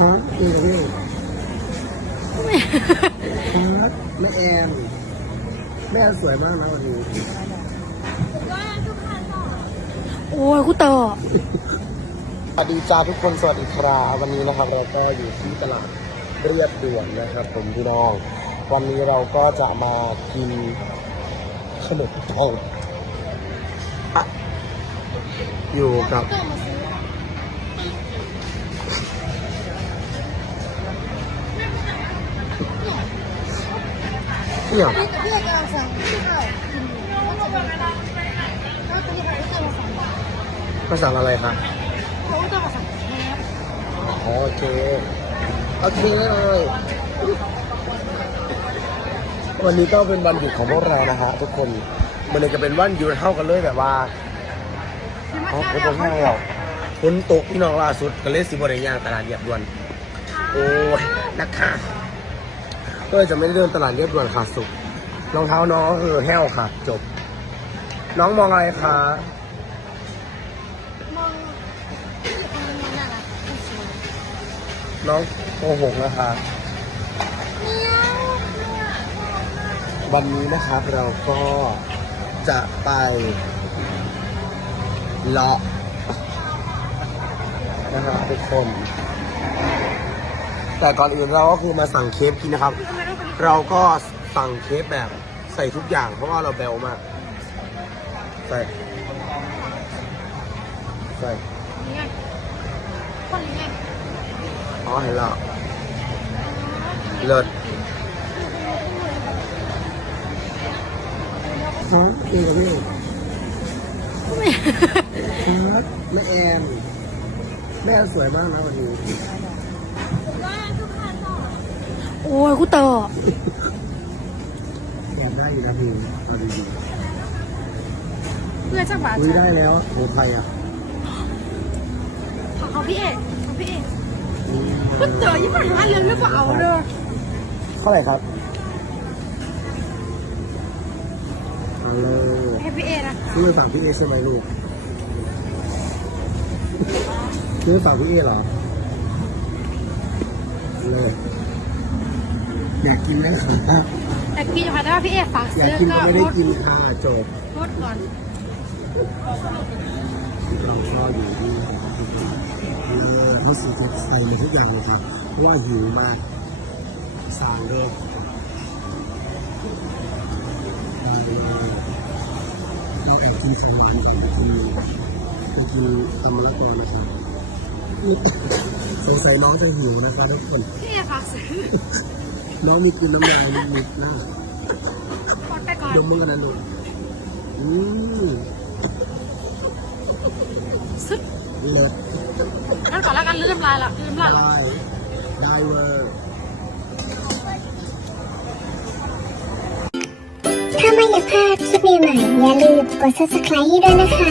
ฮะจริงเหรอพี่ฮะแม่แอนแม่แอนสวยมากนะวันนี้โอ้ยกูเตอสวัสดีจ้าทุกคนสวัสดีครับวันนี้นะครับ เราก็อยู่ที่ตลาดเรียบด่วนนะครับ ผมพี่น้องวันนี้เราก็จะมากินขนมทองอะอยู่กับ เนี่ยพี่พี่กำลังสั่งพี่ข้าวกินเขาอะไรคะโอเค โอเคเลยวันนี้ก็เป็นวันหยุดของพวกเรานะฮะทุกคน มันเลยจะเป็นวันหยุดเท่ากันเลยแบบว่าเขาเขาตรงห้างเราฝนตกพี่น้องล่าสุดก็เลยสิบริยางตลาดเรียบด่วน โอ้ยนะคะ ก็เลยจะไม่ได้เดินตลาดเรียบด่วนค่ะสุดรองเท้าน้องก็คือแห้วค่ะ จบ น้องมองอะไรคะมองที่อันนี้น่ารักที่สุดน้องโกหกนะคะเมียวเนี่ยวันนี้นะครับเราก็จะไปเลาะนะครับทุกคน แต่ก่อนอื่นเราก็คือมาสั่งเคฟกินนะครับ เราก็สั่งเคฟแบบใส่ทุกอย่าง เพราะว่าเราแบวมากใส่ใส่นี่ไงคนนี้ไงอ๋อเห็นแล้วเลิศฮะจริงเหรอพี่ครับแม่แอนแม่แอนสวยมากนะวันนี้ โอ้ยกูเตอแอนได้อยู่นะพี่เอาดีเพื่อนจังหวะๆคุยได้แล้วโอ้ใครอะของเขาพี่เอกของพี่เอกอืมกูเตอยี่ห้อห้าเรือนหรือเปล่าเด้อเท่าไหร่ครับเอาเลยให้พี่เอกนะซื้อไปฝากพี่เอใช่ไหมลูกซื้อไปฝากพี่เอเหรอเลยอยา กกินไหมครับแต่กินค่ะถ้าพี่เอกฝากอยากซื้อกินก็ก็ไม่ลได้ดกินค่ะจบลดก่อนเราชอบอยู่ที่เลยรู้สึกจะใส่ในทุกอย่างเลยครับเพราะว่าหิวมากสางเลยได้เลยเราแอบกินขนมกินไปกินตำมะละกอนะครับสงสัยน้องจะหิวนะคะทุกคน พี่เอกฝากซื้อ น้องมีกินน้ำลายนิดๆหน้ากดไปก่อนดมมึงกันนะดูอืมซึบเลิศนั่นก่อนแล้วกันลืมลายละลืมลายละได้ได้เวอร์ถ้าไม่อยากพลาดคลิปใหม่ๆอย่าลืมกด subscribe ด้วยนะคะ